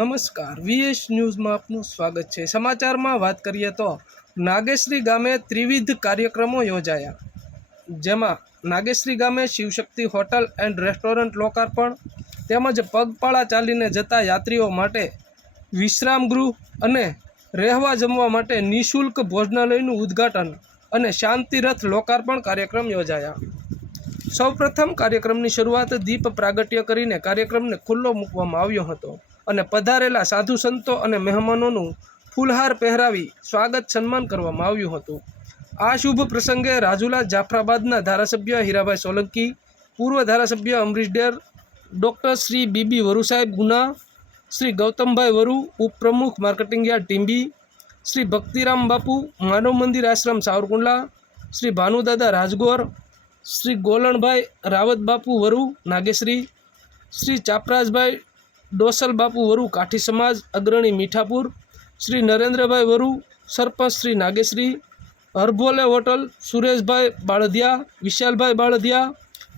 નમસ્કાર. વીએસ ન્યૂઝમાં આપનું સ્વાગત છે. સમાચારમાં વાત કરીએ તો નાગેશ્રી ગામે ત્રિવિધ કાર્યક્રમો યોજાયા. જેમાં નાગેશ્રી ગામે શિવશક્તિ હોટલ એન્ડ રેસ્ટોરન્ટ લોકાર્પણ તેમજ પગપાળા ચાલીને જતા યાત્રીઓ માટે વિશ્રામ ગૃહ અને રહેવા જમવા માટે નિઃશુલ્ક ભોજનાલયનું ઉદ્ઘાટન અને શાંતિરથ લોકાર્પણ કાર્યક્રમ યોજાયા. સૌપ્રથમ કાર્યક્રમની શરૂઆત દીપ પ્રાગટ્ય કરીને કાર્યક્રમને ખુલ્લો મૂકવામાં આવ્યો હતો. અને પધારેલા સાધુ સંતો અને મહેમાનોનું ફૂલહાર પહેરાવી સ્વાગત સન્માન કરવામાં આવ્યું હતું. આ શુભ પ્રસંગે રાજુલા જાફરાબાદના ધારાસભ્ય હીરાભાઈ સોલંકી, પૂર્વ ધારાસભ્ય Amrish doctor Shri B B સાહેબ ગુના, શ્રી ગૌતમભાઈ વરુ, ઉપપ્રમુખ માર્કેટિંગ યાર્ડ ટીંબી, શ્રી ભક્તિરામ બાપુ, માનવ મંદિર આશ્રમ સાવરકુંડલા, શ્રી ભાનુદાદા રાજગોર, શ્રી ગોલણભાઈ રાવત બાપુ વરુ, નાગેશ્રી, શ્રી ચાપરાજભાઈ ડોસલ બાપુ વરુ, કાઠી સમાજ, અગ્રણી મીઠાપુર, શ્રી નરેન્દ્રભાઈ વરુ, સરપંચ શ્રી નાગેશ્રી, હરભોલે હોટલ, સુરેશભાઈ બાળદિયા, વિશાલભાઈ બાળદિયા,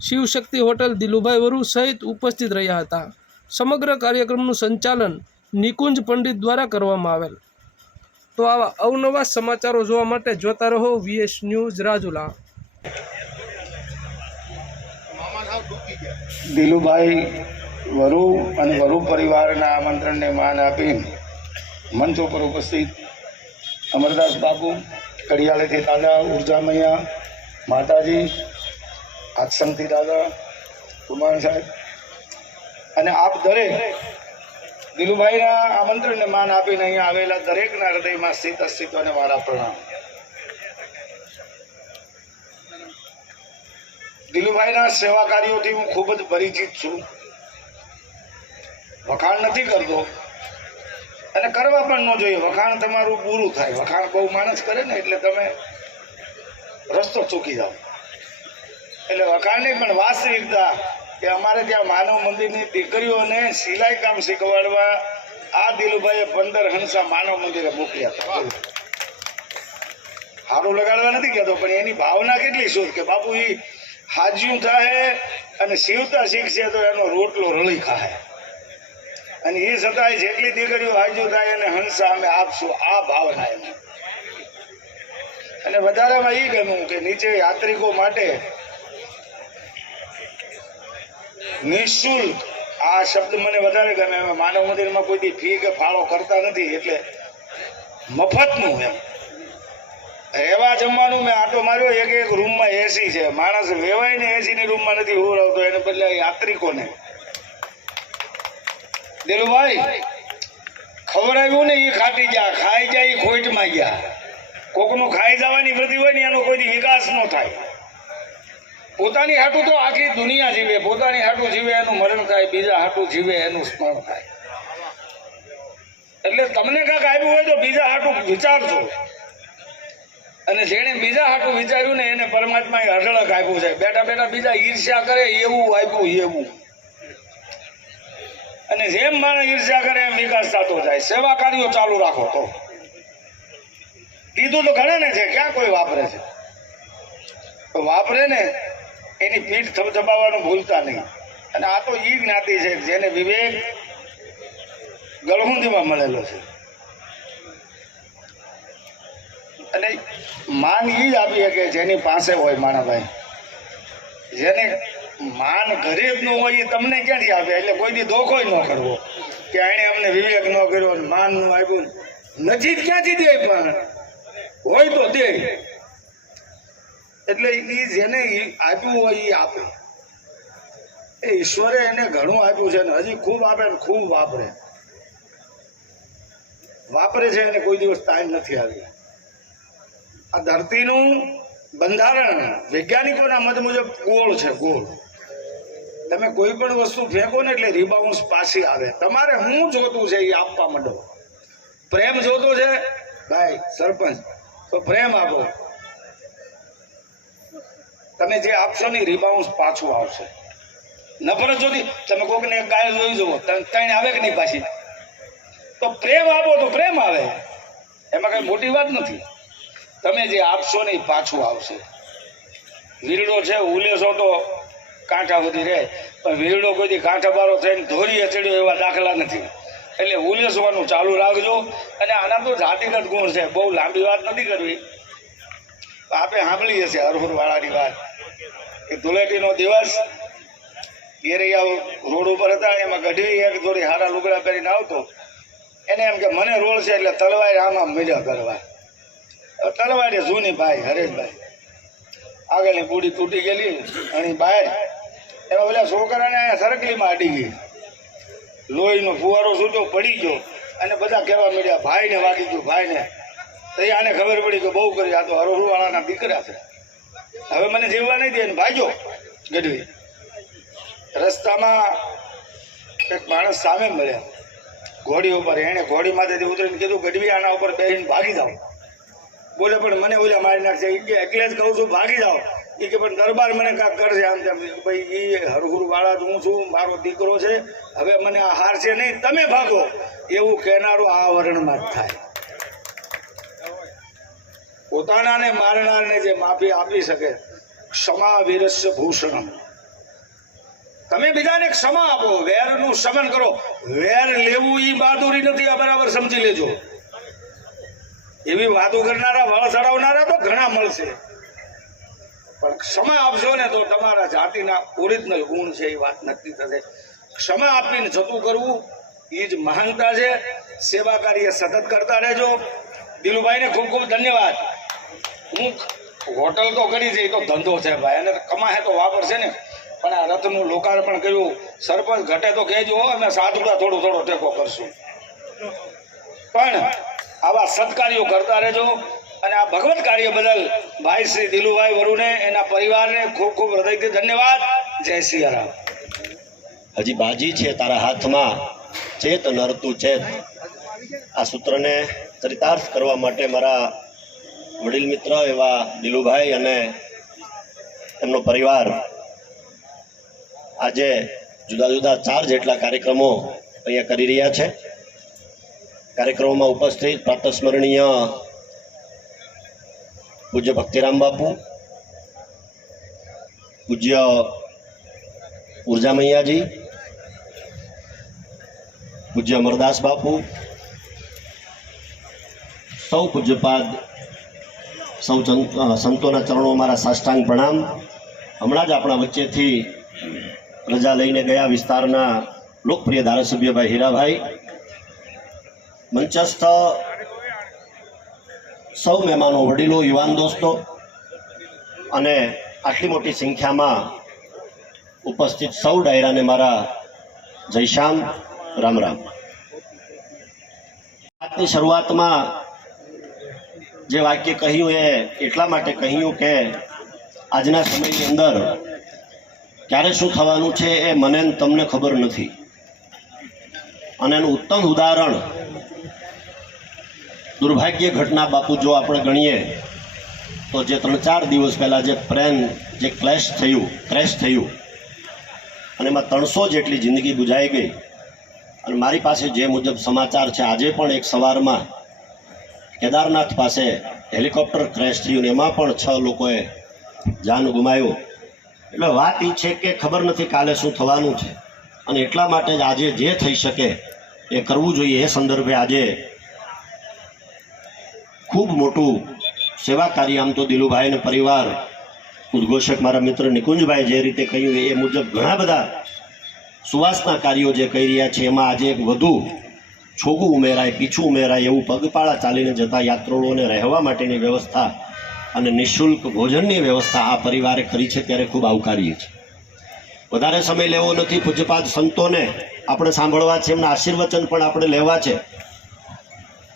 શિવશક્તિ હોટલ, દિલુભાઈ વરુ સહિત ઉપસ્થિત રહ્યા હતા. સમગ્ર કાર્યક્રમનું સંચાલન નિકુંજ પંડિત દ્વારા કરવામાં આવેલ. તો આવા અવનવા સમાચારો જોવા માટે જોતા રહો વીએસ ન્યૂઝ રાજુલા. દિલુભાઈ વરુ અને વરુ પરિવારના આમંત્રણને માન આપી મંચ ઉપર ઉપસ્થિત અમરદાસ બાપુ, કડિયાલેથી દાદા ઉર્જામૈયા, માતાજી આત્સંગથી દાદા, કુમાર સાહેબ અને આપ દરેક દિલુભાઈના આમંત્રણને માન આપીને અહીંયા આવેલા દરેકના હૃદયમાં સ્થિત અસ્તિત્વને મારા પ્રણામ. દિલુભાઈના સેવા કાર્યોથી હું ખૂબ જ પરિચિત છું. વખાણ નથી કરતો. અને કરવા પણ ન જોઈએ. વખાણ તમારું પૂરું થાય. વખાણ બહુ માણસ કરે ને એટલે તમે રસ્તો ચૂકી જાઓ. એટલે વખાણની પણ વાસ્તવિકતા કે અમારે ત્યાં માનવ મંદિરની દીકરીઓને સિલાઈ કામ શીખવાડવા આ દિલુભાઈએ પંદર હંસા માનવ મંદિરે મોકલ્યા હતા. હારું લગાડવા નથી કહેતો પણ એની ભાવના કેટલી શુદ્ધ કે બાપુ એ હાજ્યું થાય અને શિવતા શીખશે તો એનો રોટલો રળી ખાય. અને એ છતાંય જેટલી દીકરીઓ હાજુ થાય એને હંસા અમે આપશું, આ ભાવના એની અને વધારેમાં એ ગમ્યું કે નીચે યાત્રિકો માટે નિઃશુલ્ક, આ શબ્દ મને વધારે ગમે અમે માનવ મંદિરમાં કોઈ ફી કે ફાળો કરતા નથી, એટલે મફતનું એમ. રહેવા જમવાનું મેં આટો માર્યો, એક એક રૂમમાં એસી છે. માણસ વેવાય ને એસીની રૂમમાં નથી હોવડાવતો એને બદલે યાત્રિકોને. દિલુભાઈ ખવડાવ્યું ને એ ખાટી ગયા, ખાઈ જાય એ ખોટમાં ગયા. કોકનું ખાઈ જવાની વૃત્તિ હોય ને એનો કોઈ વિકાસ ન થાય. પોતાની હાટું તો આખી દુનિયા જીવે, પોતાની હાટું જીવે, એનું મરણ થાય, બીજા હાટું જીવે, એનું સ્મરણ થાય. એટલે તમને કાંક આવ્યું હોય તો બીજા હાટું વિચારજો. અને જેણે બીજા હાટું વિચાર્યું ને એને પરમાત્માએ અઢળક આપ્યું છે. બેઠા બેઠા બીજા ઈર્ષ્યા કરે, એવું આપ્યું, એવું. અને જેમ માણસ ઈર્ષ્યા કરે એમ વિકાસ થતો જાય. સેવા કાર્યો ચાલુ રાખો તો. કીધું તો ઘણે ને છે, ક્યાં કોઈ વાપરે છે? તો વાપરે ને, એની પીઠ થપથપાવવાનું ભૂલતા નહીં. અને આ તો ઈ જ્ઞાતિ છે, જેને વિવેક ગળહુંદીમાં મળેલો છે. અને માન ઈ જ આપી શકે જેની પાસે હોય માણાભાઈ જેને માન ગરીબનું હોય એ તમને ક્યાંથી આપે? એટલે કોઈની ધોખો ન કરવો. કે એણે અમને વિવેક ન કર્યો માન ન આપ્યું નથી ક્યાંથી દે પણ? હોય તો દે. એટલે એ જેને આપ્યું હોય એ આપે. એ ઈશ્વરે એને ઘણું આપ્યું છે ને હજી ખૂબ આપે ને ખૂબ વાપરે. વાપરે છે એને કોઈ દિવસ ટાઈમ નથી આવી આ ધરતીનું બંધારણ વૈજ્ઞાનિકોના મત મુજબ ગોળ છે, ગોળ. તમે કોઈ પણ વસ્તુ ફેંકો ને એટલે રિબાઉન્સ પાછી આવે. તમારે શું જોતું છે એ આપવા માંડો? પ્રેમ જોતો છે? ભાઈ, સરપંચ, તો પ્રેમ આપો. તમે જે આપશો ને રિબાઉન્સ પાછું આવશે. નફરત જોતી, તમે કોકને ગાય જોઈ જુઓ ત્રણ આવે કે નહીં પાછી? તો પ્રેમ આપો તો પ્રેમ આવે. એમાં કઈ મોટી વાત નથી. તમે જે આપશો ને પાછું આવશે. વીરડો છે ઉલેશો તો કાંઠા સુધી રહે. પણ વીરડો કોઈ કાંઠા બારો થઈને ધોરી અચડ્યો એવા દાખલા નથી. એટલે ઉલેસવાનું ચાલુ રાખજો. અને આના તો જાતિગત ગુણ છે. બહુ લાંબી વાત નથી કરવી. આપે સાંભળી હશે હરહુરવાળાની વાત. કે ધૂળેટીનો દિવસ ગેરૈયા રોડ ઉપર હતા, એમાં ગઢવી એક થોડી હારા લુગડા પહેરીને આવતો. એને એમ કે, મને રોડ છે એટલે તલવાર આમાં મીડા કરવા. તલવાડે જૂની ભાઈ, હરેશભાઈ. આગળની પૂડી તૂટી ગયેલી અને બહાર. એમાં પેલા છોકરાને સરકલીમાં અડી ગઈ. લોહીનો ફુવારો છૂટ્યો પડી ગયો. અને બધા કહેવા મળ્યા ભાઈને વાગી ગયું, ભાઈને. તો એ આને ખબર પડી કે બહુ કરી આ તો હરોહુવાળાના દીકરા છે. હવે મને જીવવા નહીં દે ભાગ્યો ગઢવી. રસ્તામાં એક માણસ સામે મળ્યા. ઘોડી ઉપર એણે ઘોડી માથેથી ઉતરીને કીધું, ગઢવી, આના ઉપર બેસીને ભાગી જાઓ. બોલે, પણ મને ઓલા મારી નાખશે. એટલે જ કહું છું, ભાગી જાઓ. એ કે પણ દરબાર મને કાંક કરશે આમ તેમ. ભાઈ એ હરહુર વાળા હું છું, મારો દીકરો છે. હવે મને આ હાર છે નહીં, તમે ભાગો. એવું કહેનારું આ વર્ણમાં જ થાય. પોતાનાને મારનારને જે માફી આપી શકે ક્ષમા વીરસ્ય ભૂષણમ. તમે બીજાને ક્ષમા આપો, વેરનું શમન કરો. વેર લેવું એ બહાદુરી નથી, આ બરાબર સમજી લેજો. એવી વાતો કરનારા, વળ ચડાવનારા તો ઘણા મળશે. પણ ક્ષમા આપશો ને તો તમારા જાતિના ઓરિજિનલ ગુણ છે, એ વાત નક્કી થશે. ક્ષમા આપીને જતું કરવું એ જ મહાનતા છે. સેવા કાર્ય સતત કરતા રહેજો. દિલુભાઈને ખૂબ ખૂબ ધન્યવાદ. હું હોટલ તો કરી છે, એ તો ધંધો છે ભાઈ. અને કમાહે તો વાપરશે ને. પણ આ રથનું લોકાર્પણ કર્યું. સરપંચ ઘટે તો કહેજો અમે સાધુડા થોડો થોડો ટેકો કરશું. પણ આવા સત્કાર્યો કરતા રહેજો. અને આ ભગવત કાર્ય બદલ ભાઈ શ્રી દિલુભાઈ વરુને, એના પરિવારને ખૂબ ખૂબ હૃદયથી ધન્યવાદ. જય શ્રી રામ. હજી બાજી છે તારા હાથમાં, ચેત નરતું ચેત. આ સૂત્રને ચરિતાર્થ કરવા માટે મારા વડીલ મિત્ર એવા દિલુભાઈ અને એમનો પરિવાર આજે જુદા જુદા ચાર જેટલા કાર્યક્રમો અહીંયા કરી રહ્યા છે. કાર્યક્રમોમાં ઉપસ્થિત પ્રાતસ્મરણીય પૂજ્ય ભક્તિરામ બાપુ પૂજ્ય ઊર્જા મૈયાજી પૂજ્ય અમરદાસ બાપુ સૌ પૂજ્યપાદ સૌ સંતોના ચરણો મારા સાષ્ટાંગ પ્રણામ. હમણાં જ આપણા વચ્ચેથી રજા લઈને ગયા વિસ્તારના લોકપ્રિય ધારાસભ્યભાઈ હીરાભાઈ. મંચસ્થ સૌ મહેમાનો, વડીલો, યુવાન દોસ્તો અને આટલી મોટી સંખ્યામાં ઉપસ્થિત સૌ ડાયરાને મારા જયશ્યામ રામ રામ વાતની શરૂઆતમાં જે વાક્ય કહ્યું એ એટલા માટે કહ્યું કે આજના સમયની અંદર ક્યારે શું થવાનું છે એ મને તમને ખબર નથી. અને એનું ઉત્તમ ઉદાહરણ દુર્ભાગ્ય ઘટના બાપુ, જો આપણે ગણીએ, તો જે ત્રણ ચાર દિવસ પહેલાં જે પ્રેમ, જે ક્લેશ થયું, ક્રેશ થયું, અને એમાં ત્રણસો જેટલી જિંદગી બુજાઈ ગઈ, અને મારી પાસે જે મુજબ સમાચાર છે, આજે પણ એક સવારમાં કેદારનાથ પાસે હેલિકોપ્ટર ક્રેશ થયું ને એમાં પણ છ લોકોએ જાન ગુમાવ્યું. એટલે વાત એ છે કે ખબર નથી કાલે શું થવાનું છે. અને એટલા માટે જ આજે જે થઈ શકે એ કરવું જોઈએ, એ સંદર્ભે આજે ખૂબ મોટું સેવા કાર્ય આમ તો દિલુભાઈ અને પરિવાર, ઉદ્ઘોષક મારા મિત્ર નિકુંજભાઈ જે રીતે કહ્યું એ મુજબ ઘણા બધા સુવાસના કાર્યો જે કરી રહ્યા છે, એમાં આજે એક વધુ છોગું ઉમેરાય, પીછું ઉમેરાય એવું પગપાળા ચાલીને જતા યાત્રાળુઓને રહેવા માટેની વ્યવસ્થા અને નિઃશુલ્ક ભોજનની વ્યવસ્થા આ પરિવારે કરી છે ત્યારે ખૂબ આવકારીએ છે. વધારે સમય લેવો નથી, પૂજ્યપાદ સંતોને આપણે સાંભળવા છે, એમના આશીર્વચન પણ આપણે લેવા છે.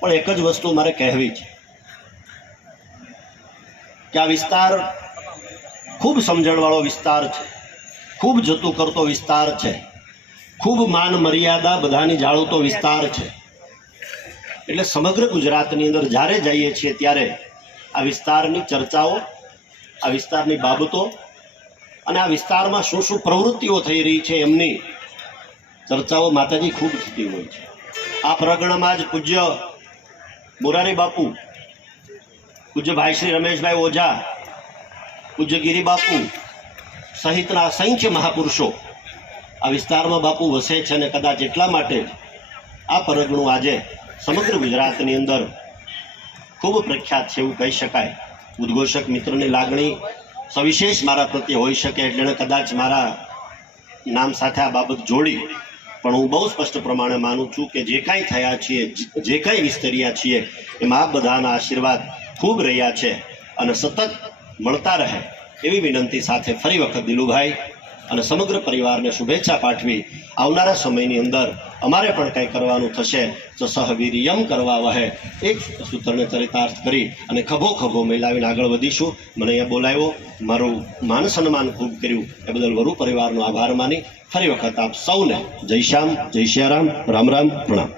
પણ એક જ વસ્તુ મારે કહેવી છે. કે આ વિસ્તાર ખૂબ સમજણવાળો વિસ્તાર છે. ખૂબ જતું કરતો વિસ્તાર છે. ખૂબ માન મર્યાદા બધાની જાળવતો વિસ્તાર છે. એટલે સમગ્ર ગુજરાતની અંદર જ્યારે જઈએ છીએ ત્યારે આ વિસ્તારની ચર્ચાઓ, આ વિસ્તારની બાબતો અને આ વિસ્તારમાં શું શું પ્રવૃત્તિઓ થઈ રહી છે એમની ચર્ચાઓ માતાજી ખૂબ થતી હોય છે. આ પ્રગણમાં જ પૂજ્ય મોરારી બાપુ પૂજ્ય ભાઈ શ્રી રમેશભાઈ ઓઝા પૂજ્ય ગિરિબાપુ સહિતના અસંખ્ય મહાપુરુષો આ વિસ્તારમાં બાપુ વસે છે અને કદાચ એટલા માટે આ પરગણું આજે સમગ્ર ગુજરાતની અંદર ખૂબ પ્રખ્યાત છે એવું કહી શકાય. ઉદ્ઘોષક મિત્રની લાગણી સવિશેષ મારા પ્રત્યે હોઈ શકે એટલે કદાચ મારા નામ સાથે આ બાબત જોડી, પણ હું બહુ સ્પષ્ટ પ્રમાણે માનું છું કે જે કાંઈ થયા છીએ, જે કાંઈ વિસ્તર્યા છીએ, એમાં આ બધાના આશીર્વાદ ખૂબ રહ્યા છે અને સતત મળતા રહે એવી વિનંતી સાથે ફરી વખત દિલુભાઈ અને સમગ્ર પરિવારને શુભેચ્છા પાઠવી આવનારા સમયની અંદર અમારે પણ કંઈ કરવાનું થશે તો સહવીર્યમ કરવા વહે એક સૂત્રને ચરિતાર્થ કરી અને ખભો ખભો મિલાવીને આગળ વધીશું. મને અહીંયા બોલાવ્યો, મારું માન સન્માન ખૂબ કર્યું. એ બદલ વરુ પરિવારનો આભાર માની ફરી વખત આપ સૌને જય શ્યામ, જય શ્યારામ રામ રામ, પ્રણામ.